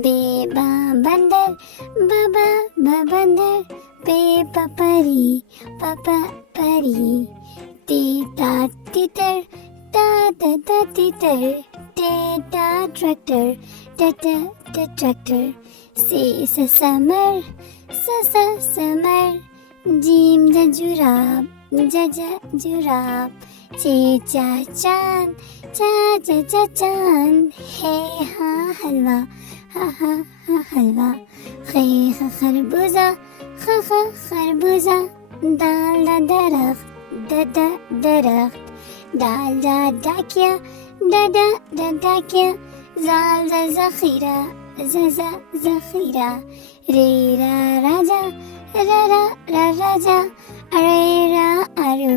बेबा बंदर, बाबा बंदर, पेपा परी, पापा परी, तीता तीतर, ता तीतर, टेटा ट्रैक्टर, टटा ट्रैक्टर, से समर, समर, जीम जुराब, जुराब, चा चांद, चा चांद, है हाँ हलवा, हा हलवा, खरबूजा, खरबूजा, दाल दरख्त, दरख्त, दाल डाकिया, डाकिया, जाल ज़ख़ीरा, ज़ख़ीरा, रेरा राजा, राजा, अरेरा अरु,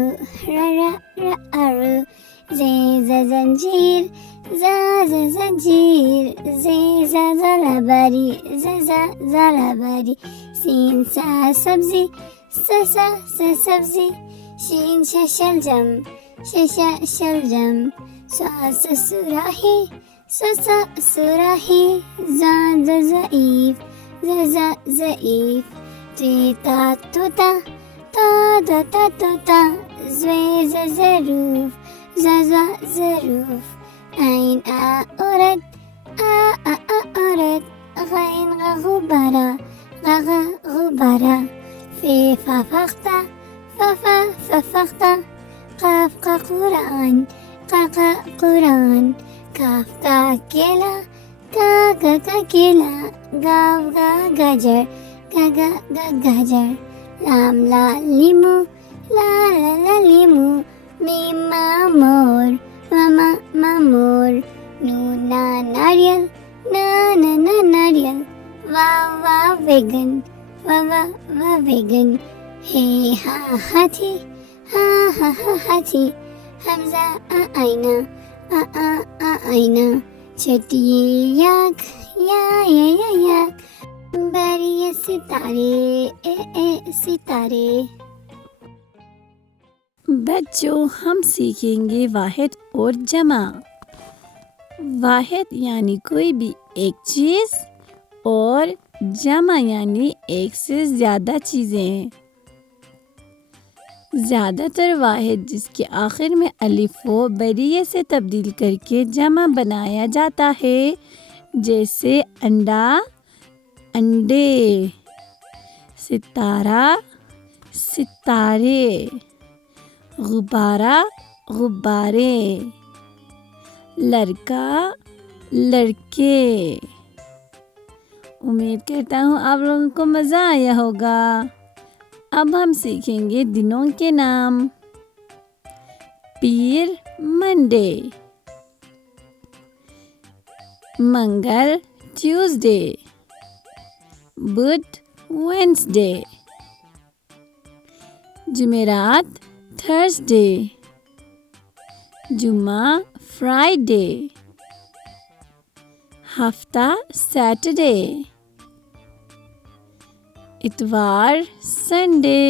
अरु, जंजीर, जंजीर, ज़लाबारी, ज़लाबारी, सीन सा सब्जी, सब्जी, शीन शलजम, शलजम, सुराही, सुराही, ज़ईफ़, ज़ईफ़, तीता तोता, तोता, ज़रूफ, ज़रूफ, ऐन औरत, औरत, गैन गुब्बारा, गुब्बारा, फीफा फख्ता, फख्ता, काफ का कुरान, कुरान, काफ का केला, का केला, गाव गाजर, गाजर, लाम लीमू, ला लीमू, मीमा मोर, मामा मोर, नूना नारियल, ना नारियल, वाह वेगन, वाह वेगन, हे हा हाथी, हा हाथी, हमजा आईना, आईना, छठी याक, याक, बारी सितारे, सितारे। बच्चों, हम सीखेंगे वाहिद और जमा। वाहिद यानी कोई भी एक चीज़ और जमा यानी एक से ज़्यादा चीज़ें। ज़्यादातर वाहिद जिसके आखिर में अलिफ व बरिये से तब्दील करके जमा बनाया जाता है, जैसे अंडा, अंडे, सितारा, सितारे, गुब्बारा, गुब्बारे, लड़का, लड़के। उम्मीद करता हूँ आप लोगों को मज़ा आया होगा। अब हम सीखेंगे दिनों के नाम। पीर, मंडे, मंगल, ट्यूसडे, बुध, वेंसडे, जुमेरात, थर्सडे, जुम्मा, फ्राइडे, हफ्ता, सैटरडे, इतवार, संडे।